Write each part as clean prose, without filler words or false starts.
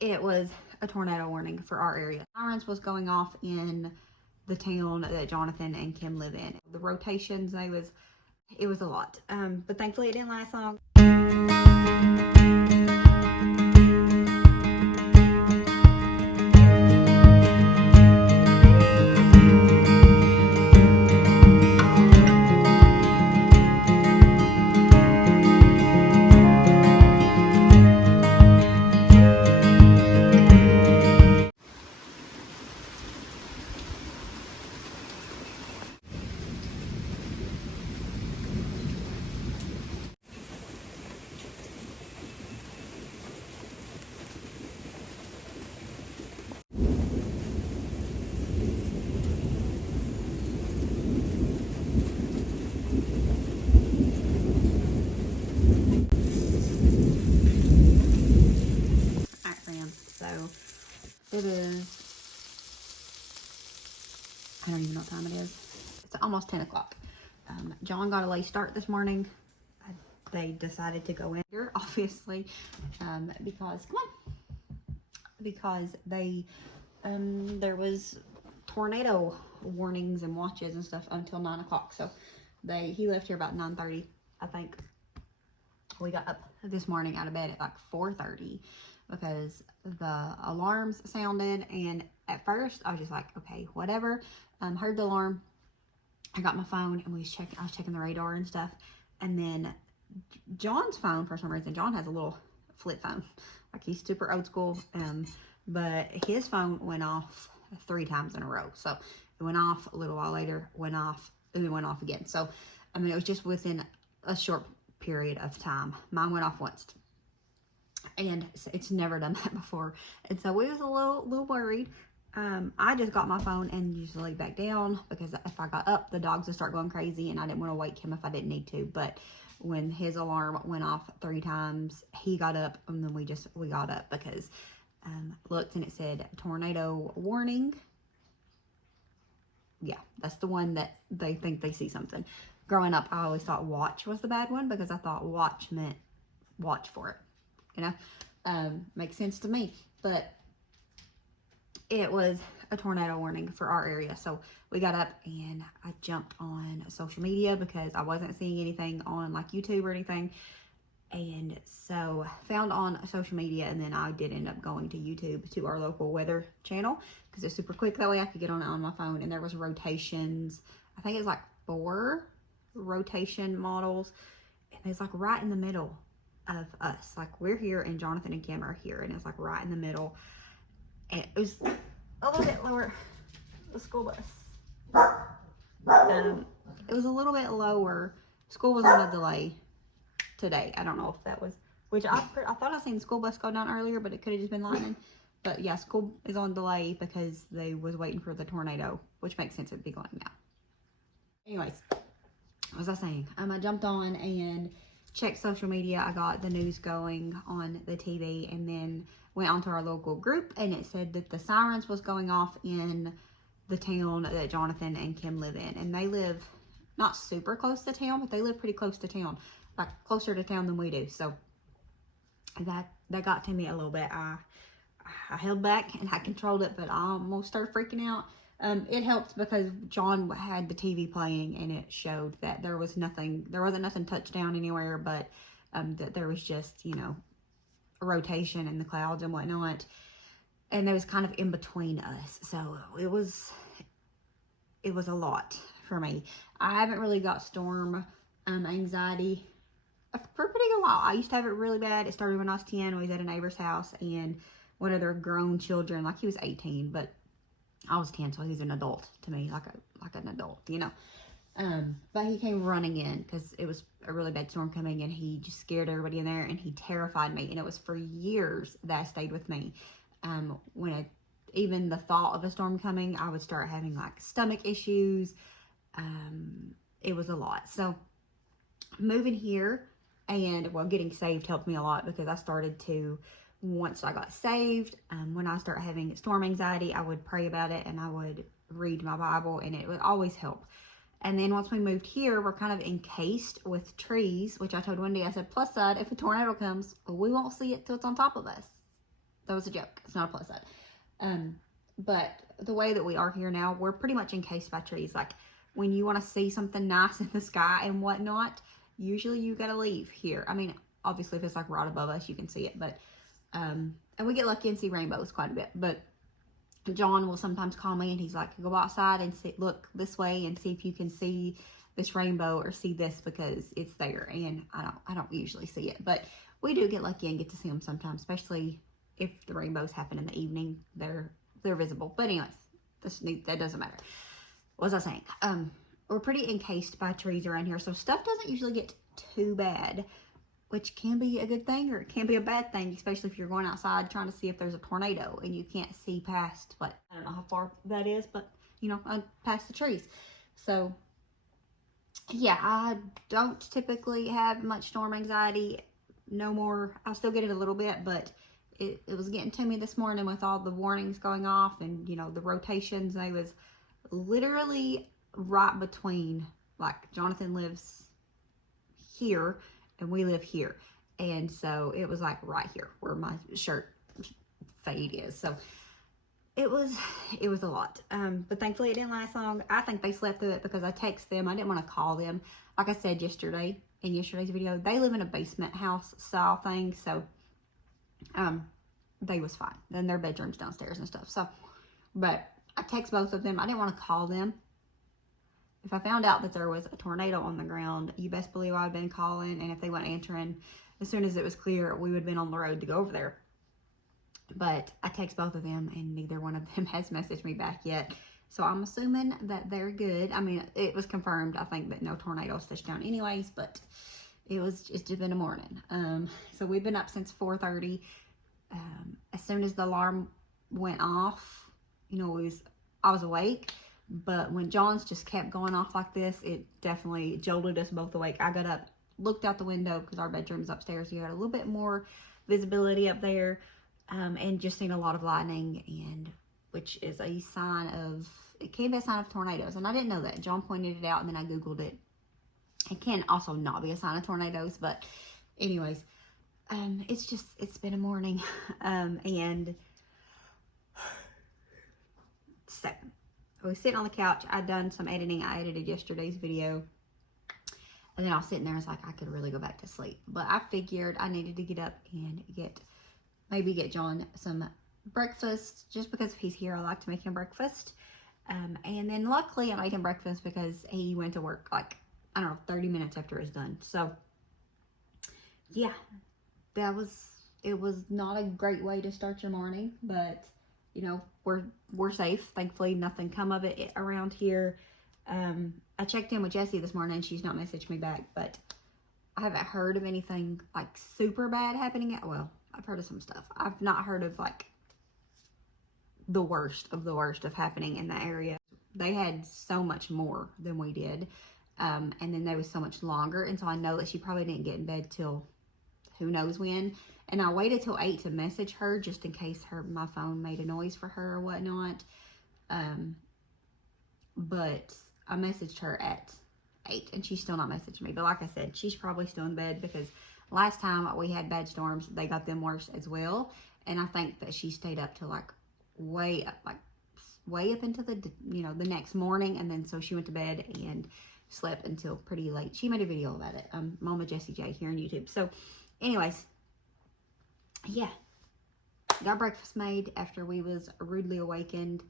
it was a tornado warning for our area. Sirens was going off in the town that Jonathan and Kim live in. The rotations, it was a lot. But thankfully it didn't last long. It is, I don't even know what time it is. It's almost 10 o'clock. John got a late start this morning. They decided to go in here, obviously, because there was tornado warnings and watches and stuff until 9 o'clock. So he left here about 9:30, I think. We got up this morning out of bed at like 4:30 because the alarms sounded, and at first I was just like, okay, whatever. Heard the alarm, I got my phone, and I was checking the radar and stuff. And then John's phone, for some reason, John has a little flip phone, like he's super old school, but his phone went off 3 times in a row. So it went off a little while later, went off, and then went off again. So I mean, it was just within a short period of time. Mine went off once, and it's never done that before, and so we was a little worried. I just got my phone and just laid back down because if I got up, the dogs would start going crazy, and I didn't want to wake him if I didn't need to. But when his alarm went off 3 times, he got up, and then we got up because looked, and it said tornado warning. Yeah, that's the one that they think they see something. Growing up, I always thought watch was the bad one because I thought watch meant watch for it. You know, makes sense to me. But it was a tornado warning for our area. So we got up and I jumped on social media because I wasn't seeing anything on like YouTube or anything. And so found on social media, and then I did end up going to YouTube to our local weather channel because it's super quick. That way I could get on it on my phone, and there was rotations. I think it was like 4 rotation models, and it's like right in the middle of us. Like we're here and Jonathan and Kim are here, and it's like right in the middle. And it was a little bit lower, the school bus. It was a little bit lower. School was on a delay today. I don't know if that was, which I thought I seen the school bus go down earlier, but it could have just been lightning. But yeah, school is on delay because they was waiting for the tornado, which makes sense, it'd be going now. Anyways, what was I saying? I jumped on and checked social media. I got the news going on the TV, and then went onto our local group, and it said that the sirens was going off in the town that Jonathan and Kim live in. And they live not super close to town, but they live pretty close to town, like closer to town than we do. So that got to me a little bit. I held back and I controlled it, but I almost started freaking out. It helped because John had the TV playing, and it showed that there wasn't nothing touchdown anywhere, but that there was just, you know, a rotation in the clouds and whatnot, and it was kind of in between us. So it was a lot for me. I haven't really got storm anxiety for a pretty good while. I used to have it really bad. It started when I was 10. We was at a neighbor's house, and one of their grown children, like he was 18, but I was 10, so he was an adult to me, like an adult, you know. But he came running in because it was a really bad storm coming, and he just scared everybody in there, and he terrified me. And it was for years that stayed with me. Even the thought of a storm coming, I would start having like stomach issues. It was a lot. So moving here and getting saved helped me a lot because I started to, once I got saved, when I started having storm anxiety, I would pray about it and I would read my Bible, and it would always help. And then once we moved here, we're kind of encased with trees, which I told Wendy, I said, plus side, if a tornado comes, we won't see it till it's on top of us. That was a joke. It's not a plus side. But the way that we are here now, we're pretty much encased by trees. Like, when you want to see something nice in the sky and whatnot, usually you gotta leave here. I mean, obviously if it's like right above us, you can see it, but and we get lucky and see rainbows quite a bit. But John will sometimes call me and he's like, go outside and look this way and see if you can see this rainbow or see this, because it's there. And I don't usually see it, but we do get lucky and get to see them sometimes, especially if the rainbows happen in the evening. They're visible. But anyways, that doesn't matter. What was I saying? We're pretty encased by trees around here, so stuff doesn't usually get too bad, which can be a good thing or it can be a bad thing, especially if you're going outside trying to see if there's a tornado and you can't see past, what, I don't know how far that is, but you know, past the trees. So yeah, I don't typically have much storm anxiety no more. I still get it a little bit, but it was getting to me this morning with all the warnings going off and, you know, the rotations. I was literally right between, like, Jonathan lives here and we live here, and so it was like right here where my shirt fade is. So it was a lot, but thankfully it didn't last long. I think they slept through it because I texted them. I didn't want to call them. Like I said yesterday in yesterday's video, they live in a basement house style thing, so they was fine. Then their bedrooms downstairs and stuff. So, but I text both of them. I didn't want to call them. If I found out that there was a tornado on the ground, you best believe I'd been calling, and if they weren't answering, as soon as it was clear, we would have been on the road to go over there. But I text both of them, and neither one of them has messaged me back yet. So I'm assuming that they're good. I mean, it was confirmed, I think, that no tornadoes touched down anyways, but it's just been a morning. So we've been up since 4:30. As soon as the alarm went off, you know, I was awake. But when John's just kept going off like this, it definitely jolted us both awake. I got up, looked out the window because our bedroom's upstairs. You got a little bit more visibility up there, and just seen a lot of lightning, and which is a sign of, it can be a sign of tornadoes. And I didn't know that. John pointed it out, and then I Googled it. It can also not be a sign of tornadoes, but anyways, it's been a morning, and so I was sitting on the couch. I'd done some editing. I edited yesterday's video. And then I was sitting there. I was like, I could really go back to sleep. But I figured I needed to get up and maybe get John some breakfast. Just because if he's here, I like to make him breakfast. And then luckily I made him breakfast because he went to work like, I don't know, 30 minutes after it was done. So yeah, it was not a great way to start your morning, but you know, we're safe. Thankfully, nothing come of it around here. I checked in with Jessie this morning. She's not messaged me back, but I haven't heard of anything like super bad happening. Well, I've heard of some stuff. I've not heard of like the worst of happening in that area. They had so much more than we did, and then they was so much longer, and so I know that she probably didn't get in bed till who knows when. And I waited till 8 to message her just in case my phone made a noise for her or whatnot. But I messaged her at 8 and she's still not messaged me. But like I said, she's probably still in bed because last time we had bad storms, they got them worse as well. And I think that she stayed up till like way up into the, you know, the next morning. And then so she went to bed and slept until pretty late. She made a video about it. Mama Jessie J here on YouTube. So anyways, yeah, got breakfast made after we was rudely awakened.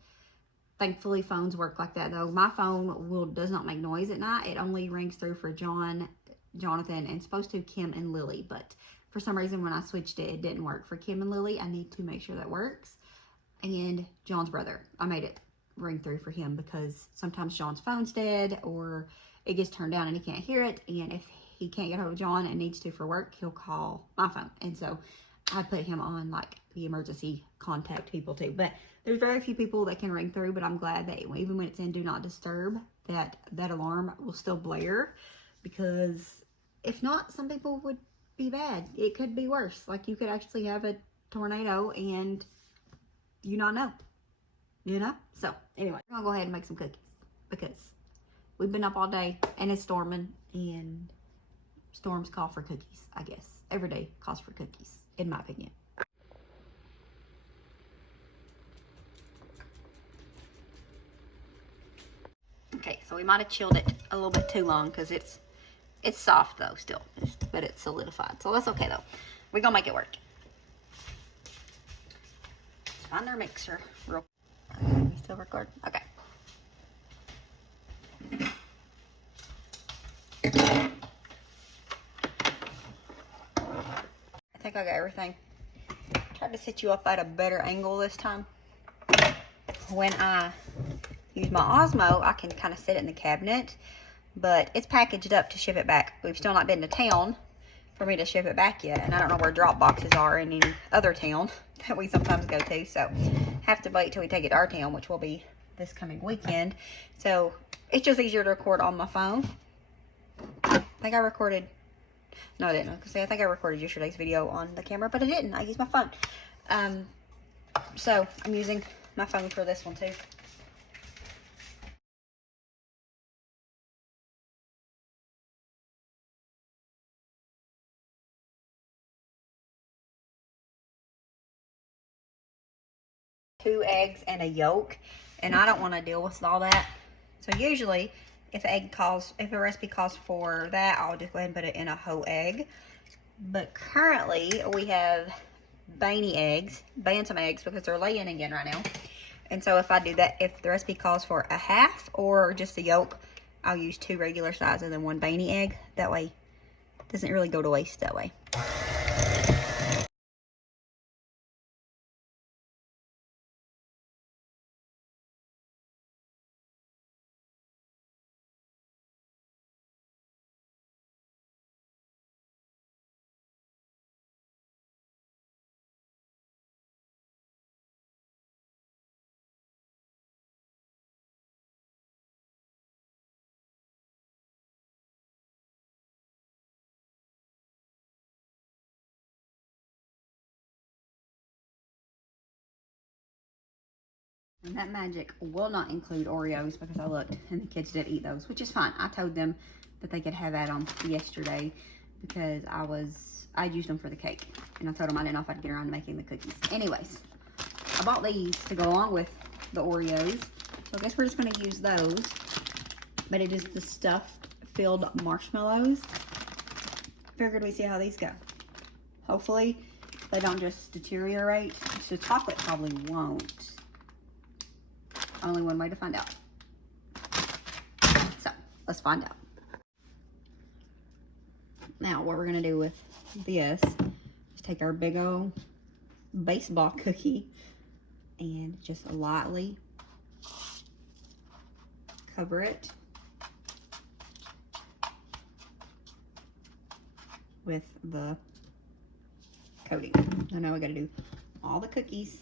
Thankfully, phones work like that though. My phone does not make noise at night. It only rings through for Jonathan, and supposed to Kim and Lily. But for some reason, when I switched it, it didn't work for Kim and Lily. I need to make sure that works. And John's brother, I made it ring through for him because sometimes John's phone's dead or it gets turned down and he can't hear it. And if he can't get hold of John and needs to for work, he'll call my phone. And so I put him on like the emergency contact people too. But there's very few people that can ring through, but I'm glad that even when it's in do not disturb, that alarm will still blare, because if not, some people would be bad. It could be worse. Like you could actually have a tornado and you not know, you know? So anyway, I'm gonna go ahead and make some cookies because we've been up all day and it's storming, and storms call for cookies, I guess. Every day calls for cookies, in my opinion. Okay, so we might have chilled it a little bit too long because it's soft though still, but it's solidified. So that's okay though. We're gonna make it work. Let's find our mixer real quick. We still record? Okay. I think I got everything. Tried to set you up at a better angle this time. When I use my Osmo, I can kind of set it in the cabinet, but it's packaged up to ship it back. We've still not been to town for me to ship it back yet, and I don't know where drop boxes are in any other town that we sometimes go to, so have to wait till we take it to our town, which will be this coming weekend. So it's just easier to record on my phone. I think I recorded, no I didn't, I think I recorded yesterday's video on the camera, but I didn't. I used my phone. So I'm using my phone for this one too. Two eggs and a yolk, and I don't want to deal with all that. So usually if a recipe calls for that, I'll just go ahead and put it in a whole egg. But currently we have bantam eggs because they're laying again right now. And so if I do that, if the recipe calls for a half or just a yolk, I'll use 2 regular sizes and 1 bantam egg. That way it doesn't really go to waste that way. And that magic will not include Oreos because I looked and the kids did eat those, which is fine. I told them that they could have that on yesterday because I used them for the cake. And I told them I didn't know if I'd get around to making the cookies. Anyways, I bought these to go along with the Oreos. So I guess we're just going to use those. But it is the stuffed filled marshmallows. Figured we'd see how these go. Hopefully they don't just deteriorate. So chocolate probably won't. Only one way to find out. So let's find out. Now what we're gonna do with this is take our big old baseball cookie and just lightly cover it with the coating. So now we gotta do all the cookies.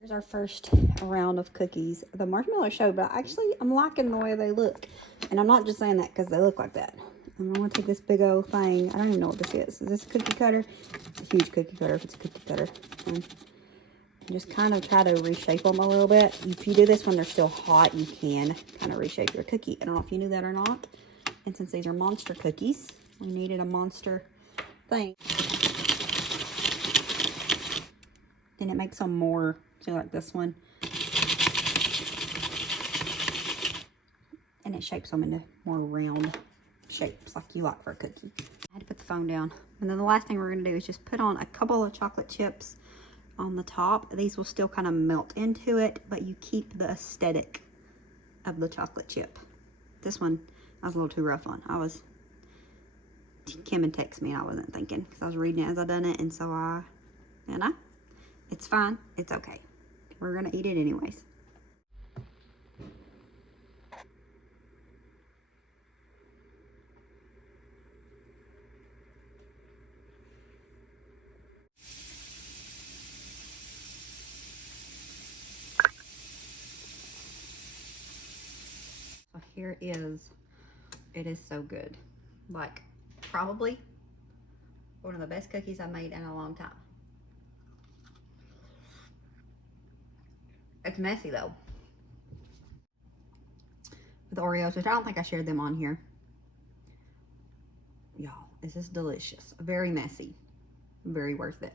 Here's our first round of cookies. The marshmallow showed, but I'm liking the way they look. And I'm not just saying that because they look like that. I'm gonna take this big old thing. I don't even know what this is. Is this a cookie cutter? It's a huge cookie cutter if it's a cookie cutter. And just kind of try to reshape them a little bit. If you do this when they're still hot, you can kind of reshape your cookie. I don't know if you knew that or not. And since these are monster cookies, we needed a monster thing. And it makes them more, see, like this one. And it shapes them into more round shapes like you like for a cookie. I had to put the phone down. And then the last thing we're going to do is just put on a couple of chocolate chips on the top. These will still kind of melt into it, but you keep the aesthetic of the chocolate chip. This one I was a little too rough on. Kim had texted me and I wasn't thinking because I was reading it as I done it, and so it's fine. It's okay. We're gonna eat it anyways. here is, it is so good. Like, probably one of the best cookies I've made in a long time. It's messy though. With Oreos, which I don't think I shared them on here. Y'all, this is delicious. Very messy. Very worth it.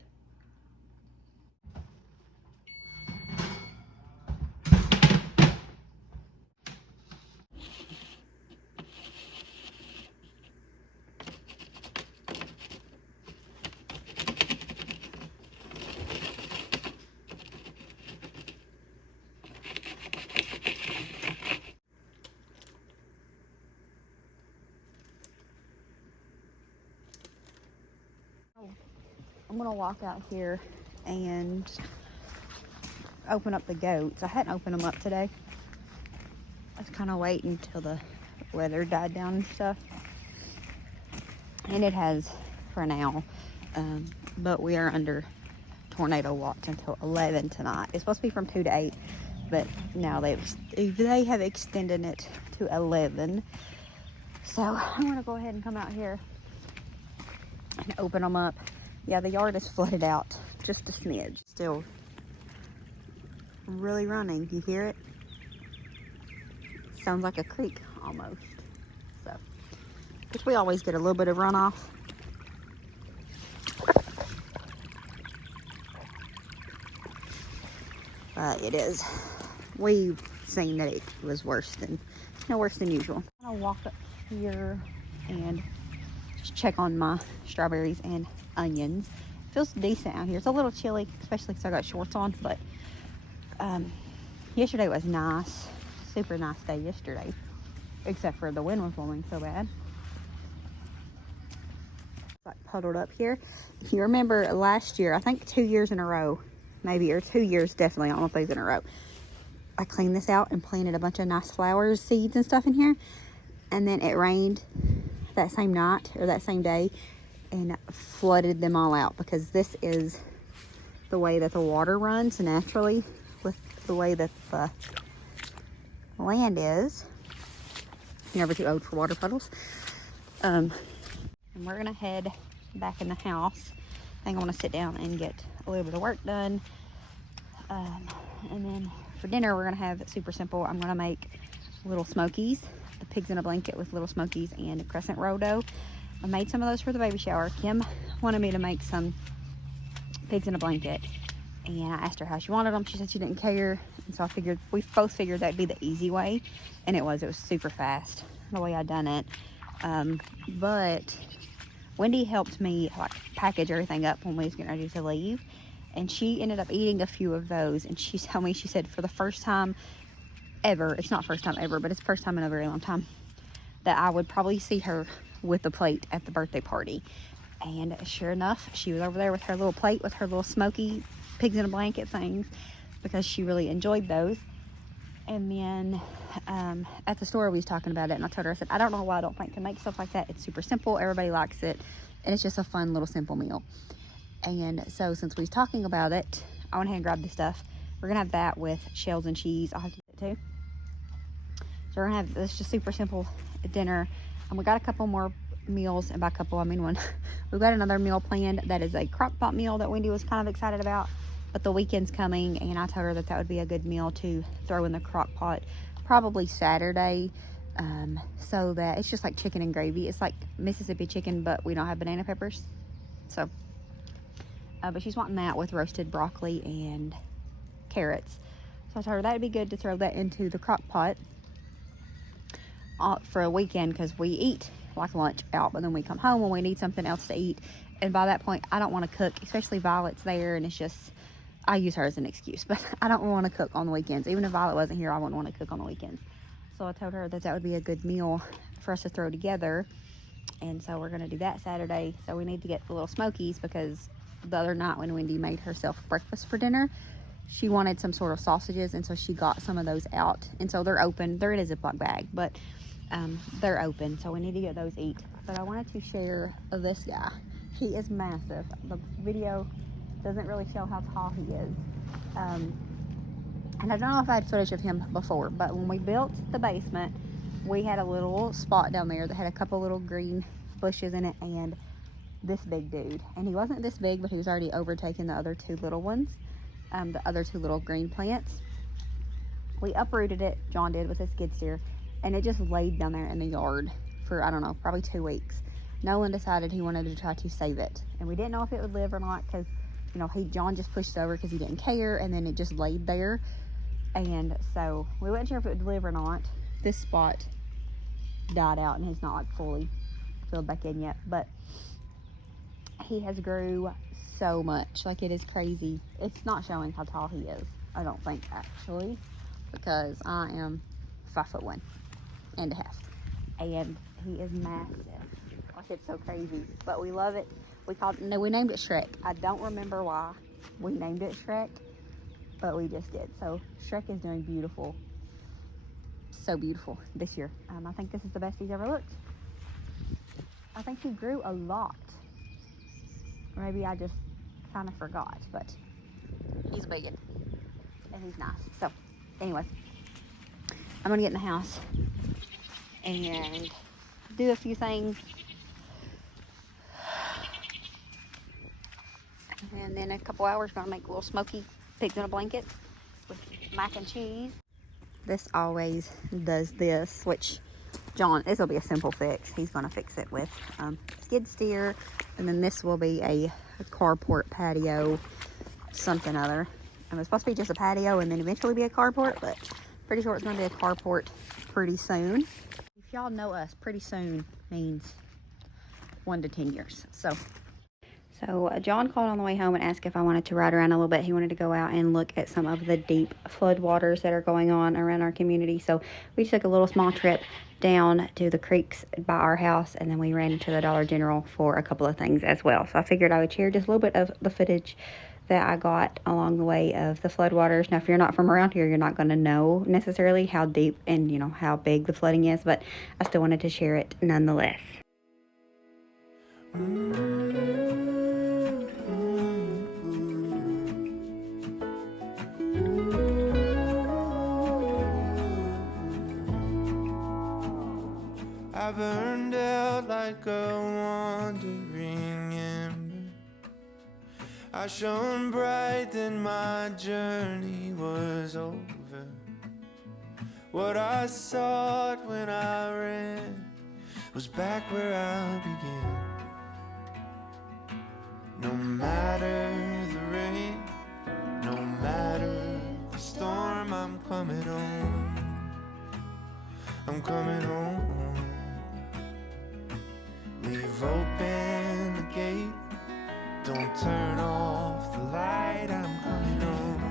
I'm gonna walk out here and open up the goats. I hadn't opened them up today. I was kind of waiting until the weather died down and stuff. And it has for now, but we are under tornado watch until 11 tonight. It's supposed to be from 2 to 8, but now they have extended it to 11. So I'm gonna go ahead and come out here and open them up. Yeah, the yard is flooded out just a smidge. Still really running. You hear it? Sounds like a creek almost. So, which we always get a little bit of runoff. But it is. We've seen that it was worse than usual. I'm gonna walk up here and just check on my strawberries and onions. Feels decent out here. It's a little chilly, especially because I got shorts on, but yesterday was nice. Super nice day yesterday, except for the wind was blowing so bad. It's like puddled up here. If you remember last year, I think 2 years in a row, maybe, or 2 years definitely, I don't know if those in a row, I cleaned this out and planted a bunch of nice flowers, seeds and stuff in here, and then it rained that same night or that same day and flooded them all out, because this is the way that the water runs naturally with the way that the land is. You're never too old for water puddles. And we're gonna head back in the house. I think I want to sit down and get a little bit of work done. And then for dinner, we're gonna have it super simple. I'm gonna make little smokies, the pigs in a blanket with little smokies and a crescent roll dough. I made some of those for the baby shower. Kim wanted me to make some pigs in a blanket, and I asked her how she wanted them. She said she didn't care, and so we both figured that'd be the easy way, and it was super fast the way I done it. But Wendy helped me like package everything up when we was getting ready to leave, and she ended up eating a few of those, and she told me, she said, for the first time ever, it's not first time ever, but it's first time in a very long time, that I would probably see her with the plate at the birthday party. And sure enough, she was over there with her little plate with her little smoky pigs in a blanket things, because she really enjoyed those. And then at the store we was talking about it, and I told her, I said, I don't know why I don't think to make stuff like that. It's super simple, everybody likes it, and it's just a fun little simple meal. And so since we was talking about it, I went ahead and grabbed the stuff. We're gonna have that with shells and cheese. I'll have to get it too. So we're gonna have this just super simple dinner. And we got a couple more meals, and by couple I mean one. We've got another meal planned that is a crock pot meal that Wendy was kind of excited about, but the weekend's coming, and I told her that that would be a good meal to throw in the crock pot probably Saturday, so that it's just like chicken and gravy. It's like Mississippi chicken, but we don't have banana peppers, so but she's wanting that with roasted broccoli and carrots. So I told her that would be good to throw that into the crock pot for a weekend, because we eat like lunch out, but then we come home when we need something else to eat, and by that point I don't want to cook, especially Violet's there, and it's just, I use her as an excuse, but I don't want to cook on the weekends. Even if Violet wasn't here, I wouldn't want to cook on the weekends. So I told her that that would be a good meal for us to throw together, and so we're going to do that Saturday. So we need to get the little smokies, because the other night when Wendy made herself breakfast for dinner, she wanted some sort of sausages, and so she got some of those out, and so they're open. They're in a Ziploc bag, but they're open, so we need to get those eat. But I wanted to share this guy. He is massive. The video doesn't really show how tall he is, and I don't know if I had footage of him before, but when we built the basement, we had a little spot down there that had a couple little green bushes in it and this big dude. And he wasn't this big, but he was already overtaking the other two little ones, the other two little green plants. We uprooted it, John did, with a skid steer, and it just laid down there in the yard for, I don't know, probably 2 weeks. Nolan decided he wanted to try to save it, and we didn't know if it would live or not because, you know, John just pushed it over because he didn't care, and then it just laid there. And so we weren't sure if it would live or not. This spot died out and he's not like fully filled back in yet, but he has grew so much. Like, it is crazy. It's not showing how tall he is, I don't think, actually, because I am 5'1.5", and he is massive. Like, it's so crazy, but we love it. We named it Shrek. I don't remember why we named it Shrek, but we just did. So Shrek is doing beautiful, so beautiful this year. I think this is the best he's ever looked. I think he grew a lot. Maybe I just kind of forgot, but he's big and he's nice. So anyways, I'm gonna get in the house and do a few things, and then in a couple hours gonna make a little smoky pigs in a blanket with mac and cheese. This always does this, which John, this will be a simple fix. He's gonna fix it with skid steer, and then this will be a carport patio, something other. And it's supposed to be just a patio and then eventually be a carport, but pretty sure it's gonna be a carport pretty soon. If y'all know us, pretty soon means 1 to 10 years. So John called on the way home and asked if I wanted to ride around a little bit. He wanted to go out and look at some of the deep flood waters that are going on around our community. So we took a little small trip down to the creeks by our house, and then we ran into the Dollar General for a couple of things as well. So I figured I would share just a little bit of the footage that I got along the way of the flood waters. Now, if you're not from around here, you're not going to know necessarily how deep and, you know, how big the flooding is, but I still wanted to share it nonetheless. I burned out like a wandering ember. I shone bright, then my journey was over. What I sought when I ran was back where I began. No matter the rain, no matter the storm, I'm coming home. I'm coming home. Leave open the gate, don't turn off the light, I'm coming home.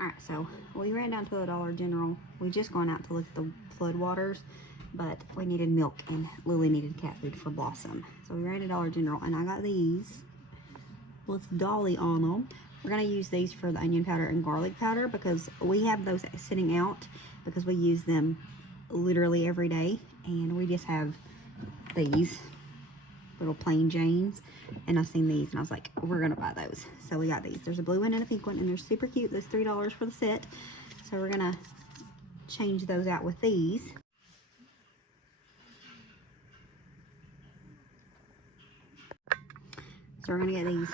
Alright, so we ran down to the Dollar General. We just gone out to look at the flood waters, but we needed milk and Lily needed cat food for Blossom. So we ran to Dollar General and I got these with Dolly on them. We're going to use these for the onion powder and garlic powder because we have those sitting out because we use them literally every day, and we just have these little plain Janes, and I've seen these and I was like, we're going to buy those. So we got these. There's a blue one and a pink one, and they're super cute. There's $3 for the set. So we're going to change those out with these. So we're gonna get these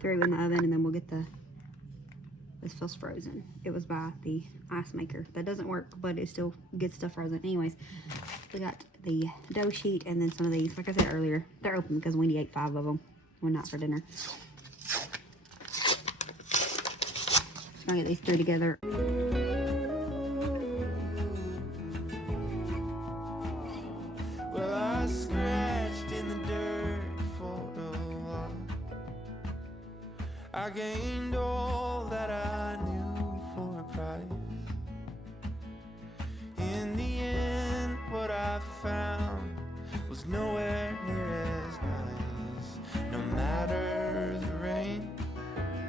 through in the oven, and then we'll get this feels frozen. It was by the ice maker. That doesn't work, but it still gets stuff frozen. Anyways, we got the dough sheet and then some of these. Like I said earlier, they're open because Wendy ate 5 of them, one night for dinner. Just gonna get these 3 together. Well, I scratched in the dirt for a while. I gained all that I knew for a price. In the end, what I found was nowhere near as nice. No matter the rain,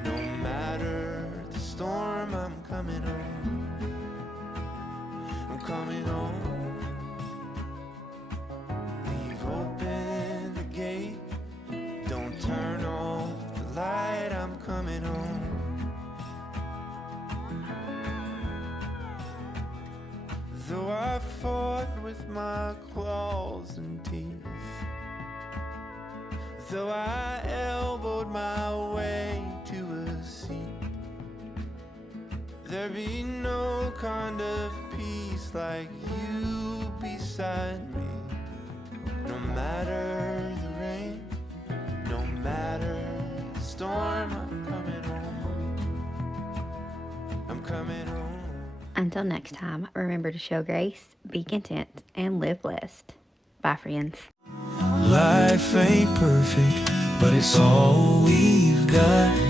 no matter the storm, I'm coming home. I'm coming home. Leave open the gate, So I elbowed my way to a seat. There be no kind of peace like you beside me. No matter the rain, no matter the storm, I'm coming home. I'm coming home. Until next time, remember to show grace, be content, and live blessed. Bye, friends. Life ain't perfect, but it's all we've got.